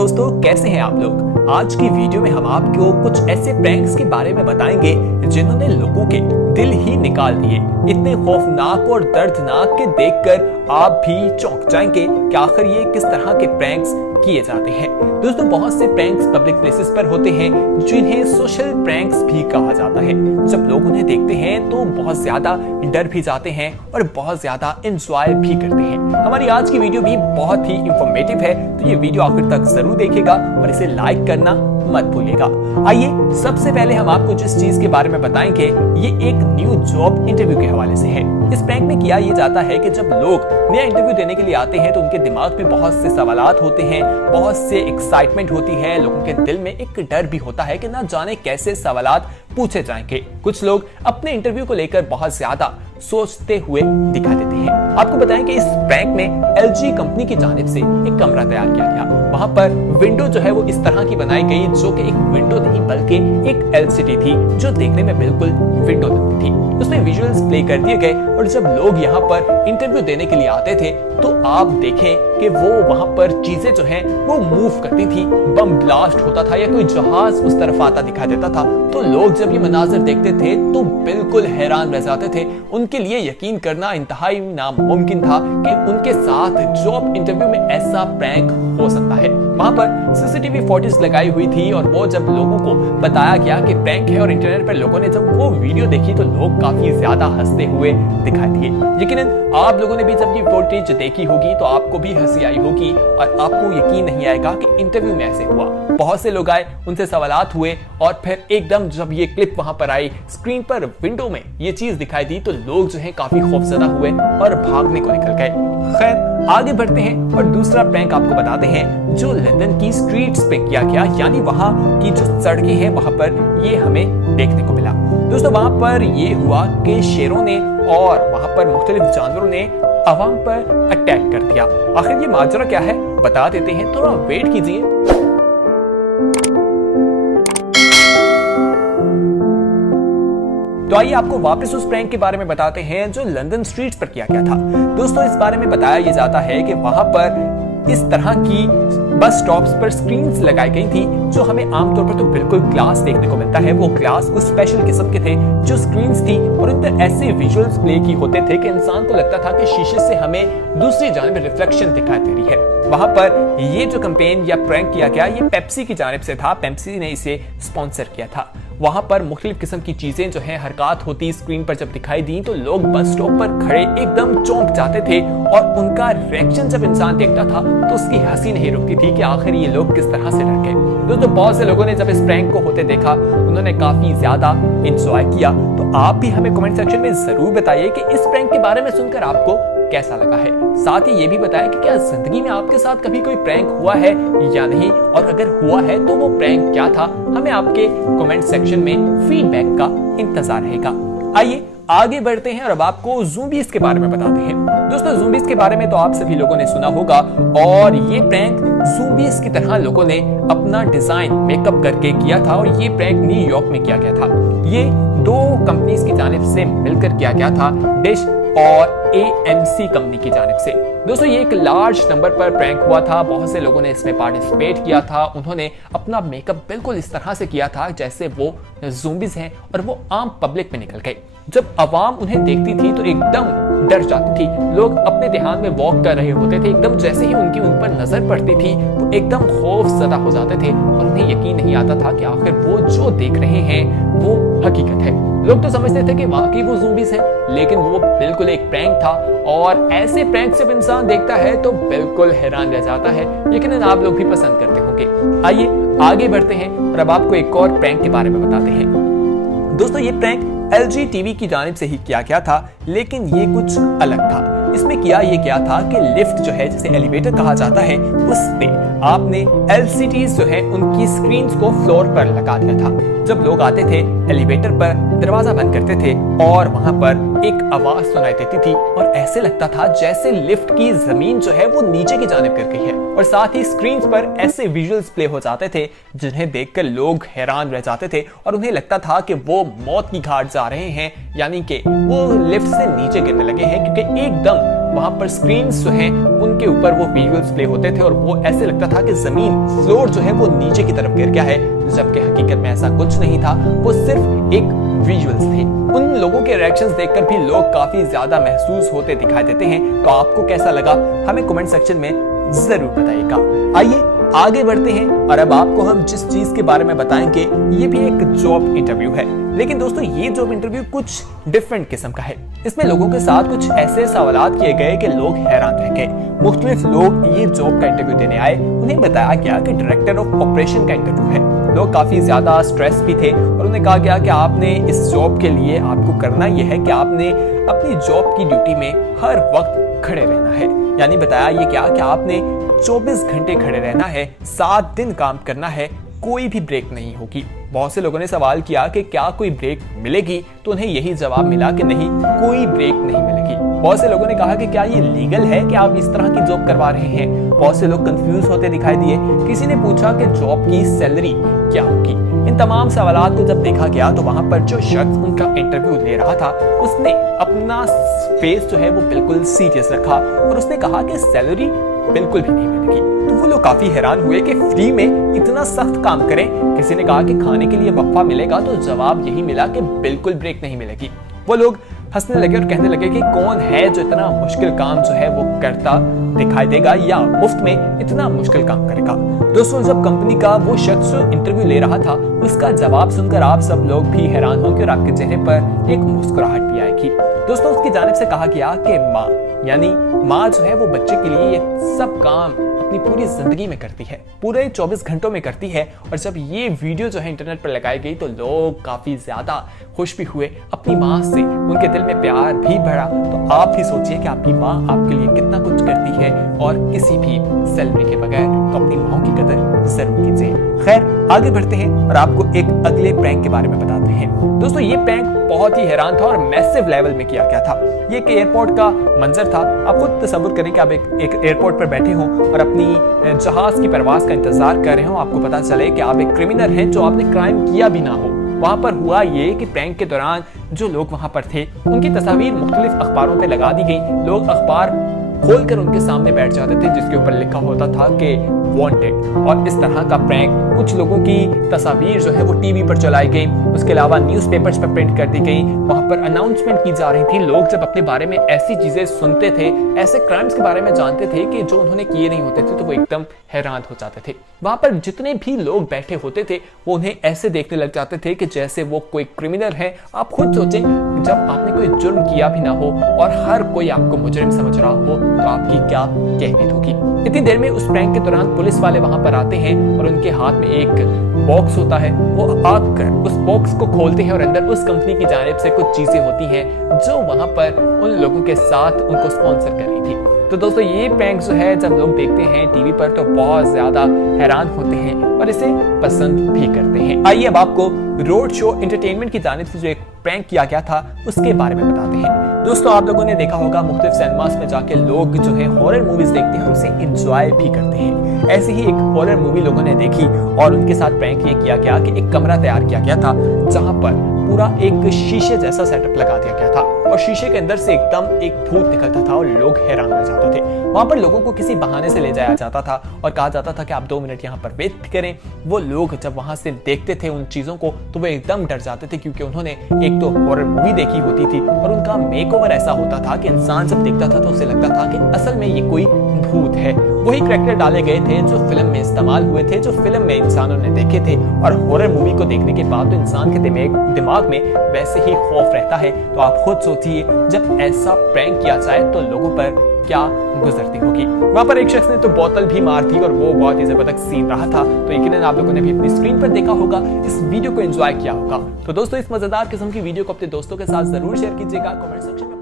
दोस्तों, कैसे हैं आप लोग। आज की वीडियो में हम आपको कुछ ऐसे प्रैंक्स के बारे में बताएंगे जिन्होंने लोगों के दिल ही निकाल दिए। इतने खौफनाक और दर्दनाक के देखकर आप भी चौंक जाएंगे कि आखिर ये किस तरह के प्रैंक्स किए जाते हैं। दोस्तों, बहुत से प्रैंक्स पब्लिक प्लेसेस पर होते हैं जिन्हें सोशल प्रैंक्स भी कहा जाता है। जब लोग उन्हें देखते हैं तो बहुत ज्यादा डर भी जाते हैं और बहुत ज्यादा एंजॉय भी करते हैं। हमारी आज की वीडियो भी बहुत ही इंफॉर्मेटिव है, तो ये वीडियो आखिर तक जरूर देखिएगा और इसे लाइक करना मत भूलिएगा। आइए सबसे पहले हम आपको जिस चीज के बारे में बताएंगे ये एक न्यू जॉब इंटरव्यू के हवाले से है। इस प्रैंक में किया ये जाता है कि जब लोग नया इंटरव्यू देने के लिए आते हैं तो उनके दिमाग में बहुत से सवालात होते हैं, बहुत से एक्साइटमेंट होती है, लोगों के दिल में एक डर भी होता है कि ना जाने कैसे सवालात पूछे जाएंगे। कुछ लोग अपने इंटरव्यू को लेकर बहुत ज्यादा सोचते हुए दिखा देते हैं। आपको बताएं कि इस प्रैंक में LG कंपनी की जानिब से एक कमरा तैयार किया गया। वहां पर विंडो जो है वो इस तरह की बनाई गई जो कि एक विंडो नहीं बल्कि एक LCD थी जो देखने में बिल्कुल विंडो लगती थी। उसमें विजुअल्स प्ले कर दिए गए और जब लोग यहाँ पर इंटरव्यू देने के लिए आते थे तो आप देखें कि वो वहां पर चीजें जो हैं वो मूव करती थी, बम ब्लास्ट होता था या कोई जहाज उस तरफ आता दिखा देता था। तो लोग जब ये मनाजिर देखते थे तो बिल्कुल हैरान रह जाते थे। उनके लिए यकीन करना इंतहाई नामुमकिन था कि उनके साथ जॉब इंटरव्यू में ऐसा प्रैंक हो सकता है। वहां पर CCTV फुटेज लगाई हुई थी और वो जब लोगों को बताया गया कि प्रैंक है और इंटरनेट पर लोगों ने जब वो वीडियो देखी तो लोग काफी ज्यादा हंसते हुए दिखाई दिए। यकीनन आप लोगों ने भी जब ये फुटेज देखी होगी तो आपको भी हंसी आई होगी और आपको यकीन नहीं आएगा कि इंटरव्यू में ऐसे हुआ। बहुत से लोग आए, उनसे सवालात हुए और फिर एकदम जब ये क्लिप वहां पर आई, स्क्रीन पर विंडो में ये चीज दिखाई दी तो लोग जो है काफी खौफजदा हुए और भागने को निकल गए। खैर आगे बढ़ते हैं और दूसरा प्रैंक आपको बताते हैं जो लंदन की स्ट्रीट्स पे किया गया, यानी वहां की जो सड़कें हैं वहां पर ये हमें देखने को मिला। दोस्तों, वहां पर ये हुआ कि शेरों ने और वहां पर मुख्तलिफ जानवरों ने अवाम पर अटैक कर दिया। आखिर ये माजरा क्या है बता देते हैं, थोड़ा वेट कीजिए। तो आइए आपको वापस उस प्रैंक के बारे में बताते हैं जो लंदन स्ट्रीट्स पर किया गया था। दोस्तों, इस बारे में बताया यह जाता है कि वहां पर इस तरह की बस स्टॉप्स पर स्क्रीन्स लगाई गई थी जो हमें आमतौर पर तो बिल्कुल ग्लास देखने को मिलता है। वो ग्लास कुछ स्पेशल किस्म के थे जो स्क्रीन्स थी और उन पर ऐसे विजुअल्स प्ले की होते थे कि इंसान को लगता था कि शीशे से हमें दूसरी जानिब रिफ्लेक्शन दिखाई दे रही है। वहां पर ये जो कैंपेन या प्रैंक किया गया ये पेप्सी की जानिब से था। पेप्सी ने इसे स्पॉन्सर किया था। वहां पर मुख्तलिफ किस्म की चीजें जो है हरकत होती स्क्रीन पर जब दिखाई दी तो लोग बस स्टॉप पर खड़े एकदम चौंक जाते थे और उनका रिएक्शन जब इंसान देखता था तो उसकी हंसी नहीं रुकती थी कि आखिर ये लोग किस तरह से डर गए। दोस्तों, बहुत से लोगों ने जब इस प्रैंक को होते देखा उन्होंने काफी ज्यादा एंजॉय किया। तो आप भी हमें कमेंट सेक्शन में जरूर बताइए कि इस प्रैंक के बारे में सुनकर आपको कैसा लगा है। साथ ही ये भी बताएं कि क्या जिंदगी में आपके साथ कभी कोई प्रैंक हुआ है या नहीं, और अगर हुआ है तो वो प्रैंक क्या था। हमें आपके कमेंट सेक्शन में फीडबैक का इंतजार रहेगा। आइए आगे बढ़ते हैं और अब आपको ज़ूम्बीज़ के बारे में बताते हैं। दोस्तों, ज़ूम्बीज़ के बारे में तो आप सभी लोगों ने सुना होगा और ये प्रैंक ज़ूम्बीज़ की तरह लोगों ने अपना डिजाइन मेकअप करके किया था और ये प्रैंक न्यूयॉर्क में किया गया था। ये दो कंपनीज की जानिब से मिलकर किया गया था, डिश और AMC कंपनी की जानिब से। दोस्तों, ये एक लार्ज नंबर पर प्रैंक हुआ था। बहुत से लोगों ने इसमें पार्टिसिपेट किया था। उन्होंने अपना मेकअप बिल्कुल इस तरह से किया था जैसे वो ज़ूम्बीज़ हैं और वो आम पब्लिक में निकल गए। जब अवाम उन्हें देखती थी तो एकदम डर जाती थी। लोग अपने ध्यान में वॉक कर रहे होते थे, एकदम जैसे ही उनकी उन पर नजर पड़ती थी वो एकदम खौफजदा हो जाते थे और उन्हें यकीन नहीं आता था कि आखिर वो जो देख रहे हैं वो हकीकत है। लोग तो समझते थे कि वाकई वो ज़ूम्बीज़ हैं, लेकिन वो बिल्कुल एक प्रैंक था और ऐसे प्रैंक जब इंसान देखता है तो बिल्कुल हैरान रह जाता है। लेकिन आप लोग भी पसंद करते होंगे। आइए आगे बढ़ते हैं और अब आपको एक और प्रैंक के बारे में बताते हैं। दोस्तों, ये प्रैंक LG टीवी की जानिब से ही किया गया था, लेकिन ये कुछ अलग था। इसमें किया ये क्या था कि लिफ्ट जो है जिसे एलिवेटर कहा जाता है उस पे आपने LCDs जो है उनकी स्क्रीन्स को फ्लोर पर लगा दिया था। जब लोग आते थे एलिवेटर पर दरवाजा बंद करते थे और वहां पर एक आवाज सुनाई देती थी और ऐसे लगता था जैसे लिफ्ट की जमीन जो है वो नीचे की जानिब कर गई है और साथ ही स्क्रीन पर ऐसे विजुअल्स प्ले हो जाते थे जिन्हें देखकर लोग हैरान रह जाते थे और उन्हें लगता था कि वो मौत की घाट जा रहे हैं, यानी कि वो लिफ्ट से नीचे गिरने लगे हैं क्योंकि एकदम वहां पर स्क्रीन जो है उनके ऊपर वो विजुअल्स प्ले होते थे और वो ऐसे लगता था कि जमीन फ्लोर जो है वो नीचे की तरफ गिर गया है, जबकि हकीकत में ऐसा कुछ नहीं था, वो सिर्फ एक विजुअल्स थे। उन लोगों के रिएक्शंस देखकर भी लोग काफी ज्यादा महसूस होते दिखाई देते हैं। तो आपको कैसा लगा हमें कमेंट सेक्शन में जरूर बताइएगा। आइए आगे बढ़ते हैं और अब आपको हम जिस चीज के बारे में बताएंगे ये भी एक जॉब इंटरव्यू है, लेकिन दोस्तों ये जॉब इंटरव्यू कुछ डिफरेंट किस्म का है। इसमें लोगों के साथ कुछ ऐसे सवालात किए गए कि लोग हैरान रह गए। मुख्तलिफ लोग ये जॉब का इंटरव्यू देने आए, उन्हें बताया गया कि डायरेक्टर ऑफ ऑपरेशन का इंटरव्यू है। लोग काफी ज्यादा स्ट्रेस भी थे और उन्हें कहा गया कि आपने इस जॉब के लिए आपको करना यह है कि आपने अपनी जॉब की ड्यूटी में हर वक्त खड़े रहना है। यानी बताया ये क्या कि आपने 24 घंटे खड़े रहना है, 7 दिन काम करना है, कोई भी ब्रेक नहीं होगी। बहुत से लोगों ने सवाल किया कि क्या कोई ब्रेक मिलेगी, तो उन्हें यही जवाब मिला कि नहीं, कोई ब्रेक नहीं मिलेगी। बहुत से लोगों ने कहा कि क्या ये लीगल है कि आप इस तरह की जॉब करवा रहे हैं। बहुत से लोग कंफ्यूज होते दिखाई दिए। किसी ने पूछा कि जॉब की सैलरी क्या होगी। इन तमाम सवालात को जब देखा गया तो वहां पर जो शख्स उनका इंटरव्यू ले रहा था उसने अपना फेस जो है वो बिल्कुल सीरियस रखा और उसने कहा कि सैलरी बिल्कुल भी नहीं मिलेगी। तो वो लोग काफी हैरान हुए कि फ्री में इतना सख्त काम करें। किसी ने कहा कि खाने के लिए वक्फा मिलेगा, तो जवाब यही मिला कि बिल्कुल ब्रेक नहीं मिलेगी। वो लोग हंसने लगे और कहने लगे कि कौन है जो इतना मुश्किल काम जो है वो करता दिखाई देगा या मुफ्त में इतना मुश्किल काम करेगा। दोस्तों जब कंपनी का वो शख्स जो इंटरव्यू ले रहा था उसका जवाब सुनकर आप सब लोग भी हैरान होंगे और आपके चेहरे पर एक मुस्कुराहट भी आएगी। दोस्तों उसकी जानिब से कहा गया कि माँ यानी माँ जो है वो बच्चे के लिए ये सब काम अपनी पूरी जिंदगी में करती है, पूरे 24 घंटों में करती है। और जब ये वीडियो जो है इंटरनेट पर लगाई गई तो लोग काफी ज्यादा खुश भी हुए, अपनी माँ से उनके दिल में प्यार भी बढ़ा। तो आप भी सोचिए कि आपकी माँ आपके लिए कितना कुछ करती है और किसी भी सैलरी के बगैर, तो अपनी माँ की कदर जरूर कीजिए। खैर आगे बढ़ते हैं और आपको एक अगले प्रैंक के बारे में बताते हैं। दोस्तों ये प्रैंक बहुत ही हैरान था और मैसिव लेवल में किया गया था। ये एक एयरपोर्ट का मंजर था। आप खुद तसव्वुर करें कि आप एक एयरपोर्ट पर बैठे हों और अपनी जहाज की परवाज का इंतजार कर रहे हो। आपको पता चले कि आप एक क्रिमिनल हैं जो आपने क्राइम किया भी ना हो। वहां पर हुआ ये कि प्रैंक के दौरान जो लोग वहां पर थे उनकी तस्वीर मुख्तलिफ अखबारों पे लगा दी गई। लोग अखबार खोलकर उनके सामने बैठ जाते थे जिसके ऊपर लिखा होता था कि वांटेड। और इस तरह का प्रैंक कुछ लोगों की तस्वीर जो है वो टीवी पर चलाई गई, उसके अलावा न्यूज़पेपर्स पर प्रिंट कर दी गई, वहां पर अनाउंसमेंट की जा रही थी। लोग जब अपने बारे में ऐसी चीजें सुनते थे, ऐसे क्राइम्स के बारे में जानते थे कि जो उन्होंने किए नहीं होते थे, तो वो एकदम हैरान हो जाते थे। वहां पर जितने भी लोग बैठे होते थे वो उन्हें ऐसे देखने लग जाते थे कि जैसे वो कोई क्रिमिनल है। आप खुद सोचें, जब आपने कोई जुर्म किया भी ना हो और हर कोई आपको मुजरिम समझ रहा हो तो आपकी क्या कैफियत होगी। इतनी देर में उस प्रैंक के दौरान पुलिस वाले वहां पर आते हैं और उनके हाथ में एक बॉक्स होता है। वो आकर उस बॉक्स को खोलते हैं और अंदर उस कंपनी की जानिब से कुछ चीजें होती हैं जो वहां पर उन लोगों के साथ उनको स्पॉन्सर कर रही थी। तो दोस्तों ये प्रैंक जो है जब लोग देखते हैं टीवी पर तो बहुत ज्यादा हैरान होते हैं और इसे पसंद भी करते हैं। आइए अब आपको रोड शो एंटरटेनमेंट की जानिब से जो एक प्रैंक किया गया था उसके बारे में बताते हैं। दोस्तों आप लोगों ने देखा होगा मुख्तलिफ सिनेमास में जाके लोग जो है हॉरर मूवीज देखते हैं और उसे एंजॉय भी करते हैं। ऐसी ही एक हॉरर मूवी लोगों ने देखी और उनके साथ प्रैंक ये किया गया कि एक कमरा तैयार किया गया था जहां पर पूरा एक शीशे जैसा सेटअप लगा दिया गया था और शीशे के अंदर से एकदम एक भूत निकलता था और लोग हैरान रह जाते थे। वहां पर लोगों को किसी बहाने से ले जाया जाता था और कहा जाता था कि आप 2 मिनट यहाँ पर वेट करें। वो लोग जब वहां से देखते थे उन चीजों को तो वो एकदम डर जाते थे, क्योंकि उन्होंने एक तो हॉरर मूवी देखी होती थी और उनका मेकओवर ऐसा होता था कि इंसान जब देखता था तो उसे लगता था कि असल में ये कोई भूत है। वही करैक्टर डाले गए थे जो फिल्म में इस्तेमाल हुए थे, जो फिल्म में इंसानों ने देखे थे। और हॉरर मूवी को देखने के बाद तो इंसान के दिमाग में वैसे ही खौफ रहता है। तो आप खुद सोचिए जब ऐसा प्रैंक किया जाए तो लोगों पर क्या गुजरती होगी। वहां पर एक शख्स ने तो बोतल भी मार दी और वो बहुत ही जबरदस्त सीन रहा था। तो यकीनन आप लोगों ने भी अपनी स्क्रीन पर देखा होगा, इस वीडियो को एंजॉय किया होगा। तो दोस्तों इस मजेदार किस्म की वीडियो को अपने दोस्तों के साथ जरूर शेयर कीजिएगा। कमेंट सेक्शन में